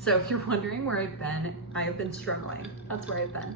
So if you're wondering where I have been struggling. That's where I've been.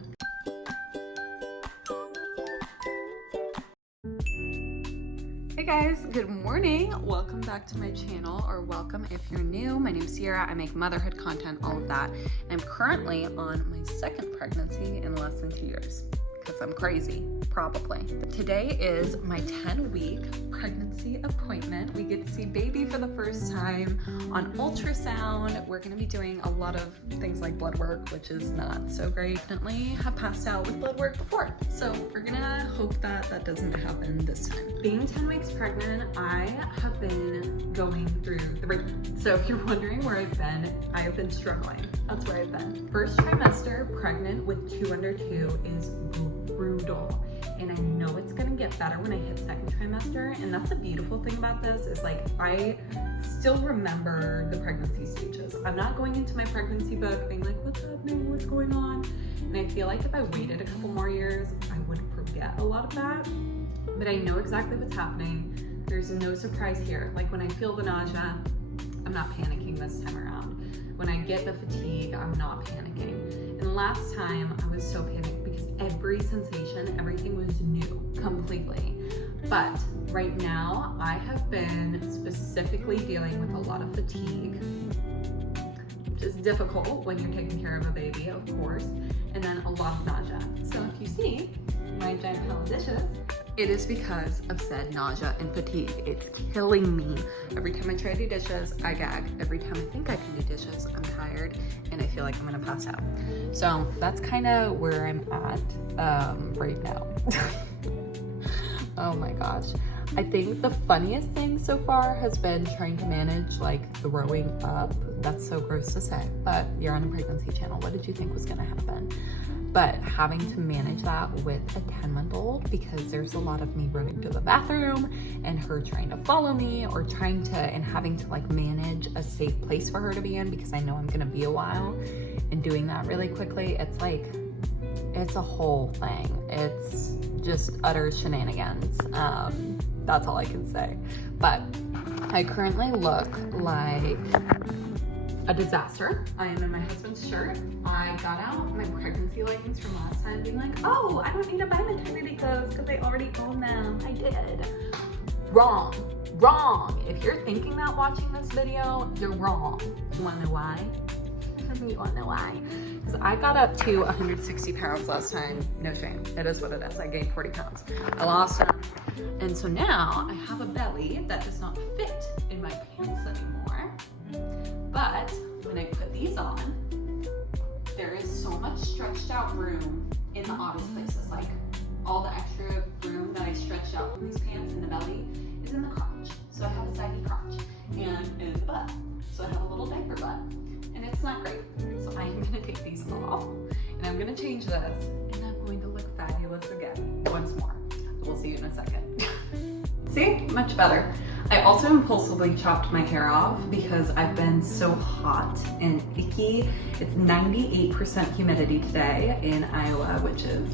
Hey guys, good morning. Welcome back to my channel, or welcome if you're new. My name's Sierra. I make motherhood content, all of that. And I'm currently on my second pregnancy in less than 2 years. Because I'm crazy, probably. Today is my 10-week pregnancy appointment. We get to see baby for the first time on ultrasound. We're gonna be doing a lot of things like blood work, which is not so great. Definitely have passed out with blood work before. So we're gonna hope that that doesn't happen this time. Being 10 weeks pregnant, I have been going through the ringer. So if you're wondering where I have been struggling. That's where I've been. First trimester, pregnant with 2 under 2 is brutal, and I know it's gonna get better when I hit second trimester. And that's the beautiful thing about this is, like, I still remember the pregnancy stages. I'm not going into my pregnancy book being like, what's happening, what's going on? And I feel like if I waited a couple more years, I would forget a lot of that, but I know exactly what's happening. There's no surprise here. Like, when I feel the nausea, I'm not panicking this time around. When I get the fatigue, I'm not panicking. And last time I was so panicked because every sensation, everything was new completely. But right now I have been specifically dealing with a lot of fatigue, which is difficult when you're taking care of a baby, of course, and then a lot of nausea. So if you see my giant pile of dishes, it is because of said nausea and fatigue. It's killing me. Every time I try to do dishes, I gag. Every time I think I can do dishes, I'm tired and I feel like I'm gonna pass out. So that's kind of where I'm at right now. Oh my gosh. I think the funniest thing so far has been trying to manage like throwing up. That's so gross to say, but you're on a pregnancy channel. What did you think was gonna happen? But having to manage that with a 10-month-old, because there's a lot of me running to the bathroom and her trying to follow me, or having to like manage a safe place for her to be in, because I know I'm gonna be a while, and doing that really quickly, it's like, it's a whole thing. It's just utter shenanigans. That's all I can say. But I currently look like a disaster. I am in my husband's shirt. I got out my pregnancy leggings from last time, being like, oh, I don't need to buy maternity clothes because I already own them. I did. Wrong. If you're thinking that watching this video, you're wrong. You wanna know why? You wanna know why? Because I got up to 160 pounds last time. No shame. It is what it is. I gained 40 pounds. I lost them. And so now I have a belly that does not fit in my pants anymore. But when I put these on, there is so much stretched out room in the obvious places. Like, all the extra room that I stretched out from these pants in the belly is in the crotch. So I have a saggy crotch, and in the butt. So I have a little diaper butt, and it's not great. So I'm gonna take these off, and I'm gonna change this, and I'm going to look fabulous again once more. We'll see you in a second. See, much better. I also impulsively chopped my hair off because I've been so hot and icky. It's 98% humidity today in Iowa, which is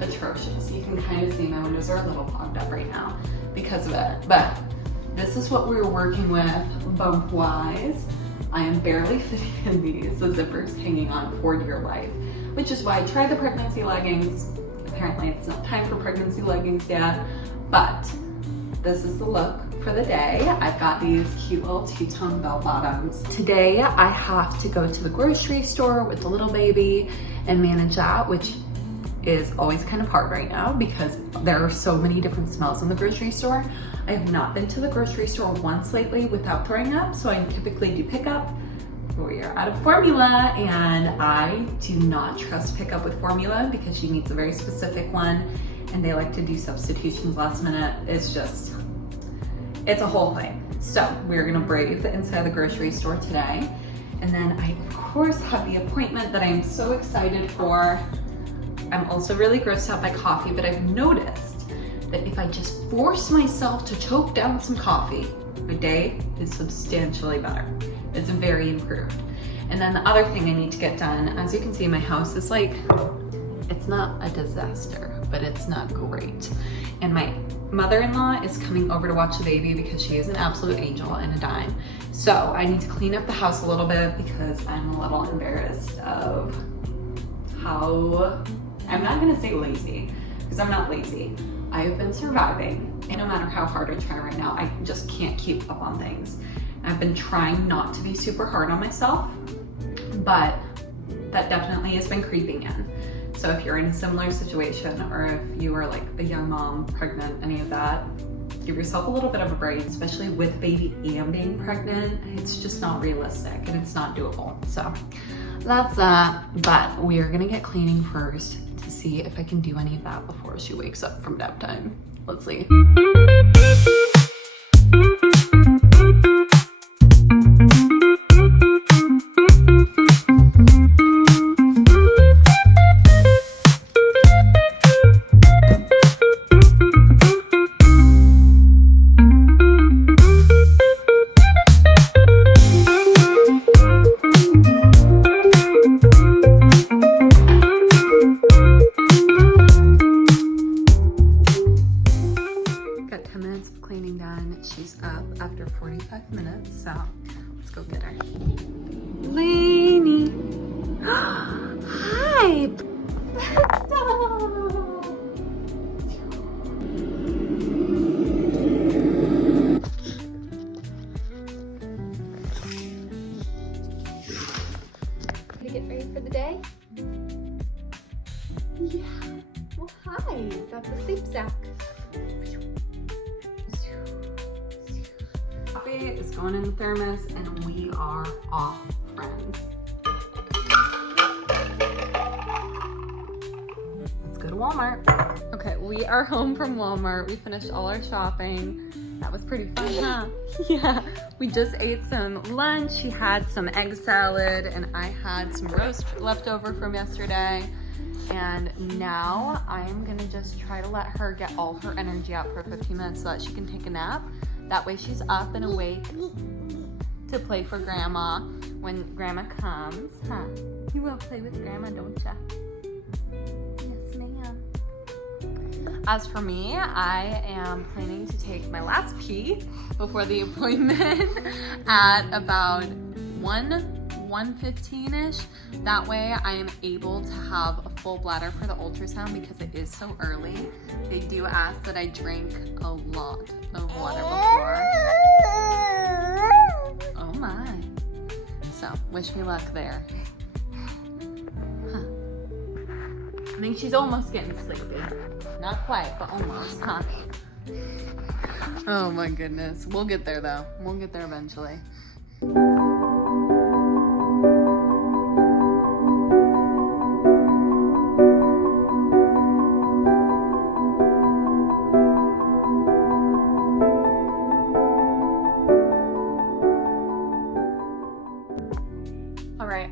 atrocious. You can kind of see my windows are a little fogged up right now because of it. But this is what we were working with bump-wise. I am barely fitting in these, the zippers hanging on for dear life, which is why I tried the pregnancy leggings. Apparently it's not time for pregnancy leggings yet, but this is the look for the day. I've got these cute little two-tone bell bottoms. Today I have to go to the grocery store with the little baby and manage that, which is always kind of hard right now because there are so many different smells in the grocery store. I have not been to the grocery store once lately without throwing up, so I typically do pickup. We are out of formula, and I do not trust pickup with formula because she needs a very specific one, and they like to do substitutions last minute. It's a whole thing. So we're gonna brave the inside of the grocery store today. And then I, of course, have the appointment that I'm so excited for. I'm also really grossed out by coffee, but I've noticed that if I just force myself to choke down some coffee, my day is substantially better. It's very improved. And then the other thing I need to get done, as you can see, my house is like, it's not a disaster, but it's not great. And my mother-in-law is coming over to watch the baby because she is an absolute angel and a dime. So I need to clean up the house a little bit because I'm a little embarrassed of how, I'm not gonna say lazy, because I'm not lazy. I have been surviving, and no matter how hard I try right now, I just can't keep up on things. I've been trying not to be super hard on myself, but that definitely has been creeping in. So if you're in a similar situation, or if you are like a young mom, pregnant, any of that, give yourself a little bit of a break, especially with baby and being pregnant. It's just not realistic and it's not doable. So that's that, but we are gonna get cleaning first to see if I can do any of that before she wakes up from nap time. Let's see. She's up after 45 minutes, so let's go get her. Lainey! Hi! To get ready for the day? Yeah. Well, hi. Got the sleep sack. Coffee is going in the thermos and we are off, friends. Let's go to Walmart. Okay, we are home from Walmart. We finished all our shopping. That was pretty fun, huh? Yeah, we just ate some lunch. She had some egg salad and I had some roast left over from yesterday. And now I'm gonna just try to let her get all her energy out for 15 minutes so that she can take a nap. That way she's up and awake to play for grandma when grandma comes, huh? You will play with grandma, don't ya? Yes, ma'am. As for me, I am planning to take my last pee before the appointment at about 1:15-ish. That way I am able to have a full bladder for the ultrasound because it is so early. They do ask that I drink a lot of water before. Oh my. So, wish me luck there. Huh. I think she's almost getting sleepy. Not quite, but almost, huh? Oh my goodness. We'll get there though. We'll get there eventually.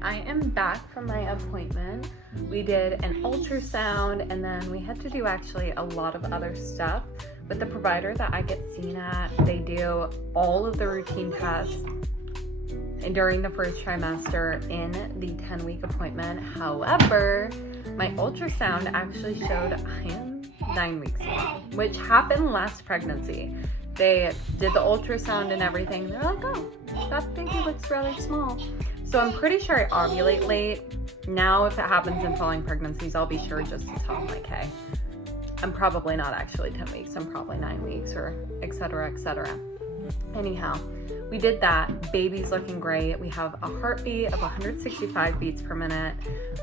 I am back from my appointment. We did an ultrasound and then we had to do actually a lot of other stuff. With the provider that I get seen at, they do all of the routine tests during the first trimester in the 10-week appointment. However, my ultrasound actually showed I am 9 weeks along, which happened last pregnancy. They did the ultrasound and everything. They're like, oh, that baby looks really small. So I'm pretty sure I ovulate late. Now, if it happens in following pregnancies, I'll be sure just to tell them like, hey, I'm probably not actually 10 weeks. I'm probably 9 weeks or et cetera, et cetera. Anyhow, we did that. Baby's looking great. We have a heartbeat of 165 beats per minute.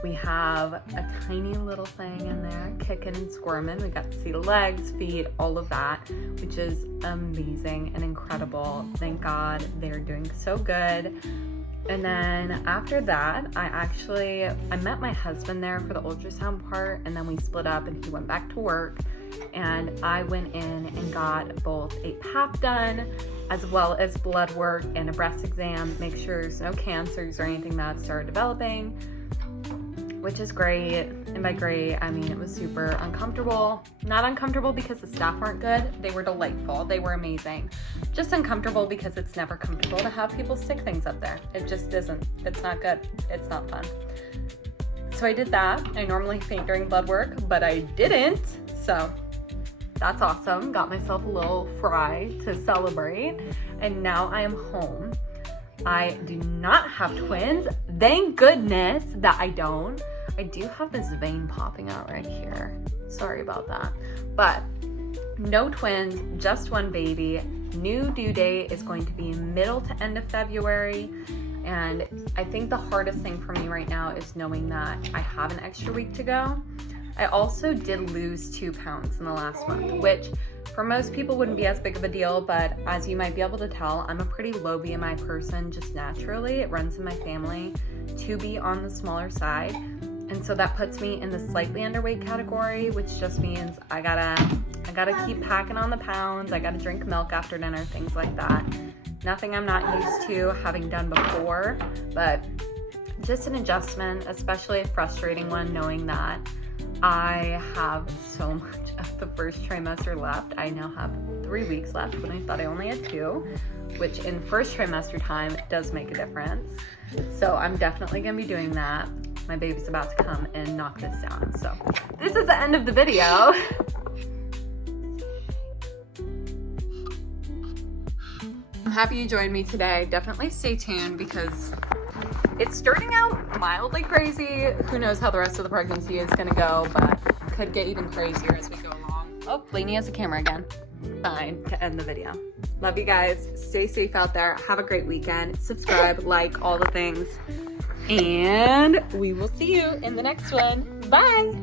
We have a tiny little thing in there kicking and squirming. We got to see legs, feet, all of that, which is amazing and incredible. Thank God they're doing so good. And then after that, I met my husband there for the ultrasound part, and then we split up and he went back to work. And I went in and got both a pap done as well as blood work and a breast exam, make sure there's no cancers or anything that started developing, which is great. And by great, I mean it was super uncomfortable. Not uncomfortable because the staff weren't good. They were delightful. They were amazing. Just uncomfortable because it's never comfortable to have people stick things up there. It just isn't. It's not good. It's not fun. So I did that. I normally faint during blood work, but I didn't. So that's awesome. Got myself a little fry to celebrate. And now I am home. I do not have twins. Thank goodness that I don't. I do have this vein popping out right here. Sorry about that. But no twins, just one baby. New due date is going to be middle to end of February. And I think the hardest thing for me right now is knowing that I have an extra week to go. I also did lose 2 pounds in the last month, which for most people wouldn't be as big of a deal, but as you might be able to tell, I'm a pretty low BMI person just naturally. It runs in my family to be on the smaller side. And so that puts me in the slightly underweight category, which just means I gotta keep packing on the pounds. I gotta drink milk after dinner, things like that. Nothing I'm not used to having done before, but just an adjustment, especially a frustrating one, knowing that I have so much of the first trimester left. I now have 3 weeks left when I thought I only had 2, which in first trimester time does make a difference. So I'm definitely gonna be doing that. My baby's about to come and knock this down. So this is the end of the video. I'm happy you joined me today. Definitely stay tuned because it's starting out mildly crazy. Who knows how the rest of the pregnancy is gonna go, but could get even crazier as we go along. Oh, Lainey has a camera again. Fine to end the video. Love you guys. Stay safe out there. Have a great weekend. Subscribe, like, all the things. And we will see you in the next one. Bye.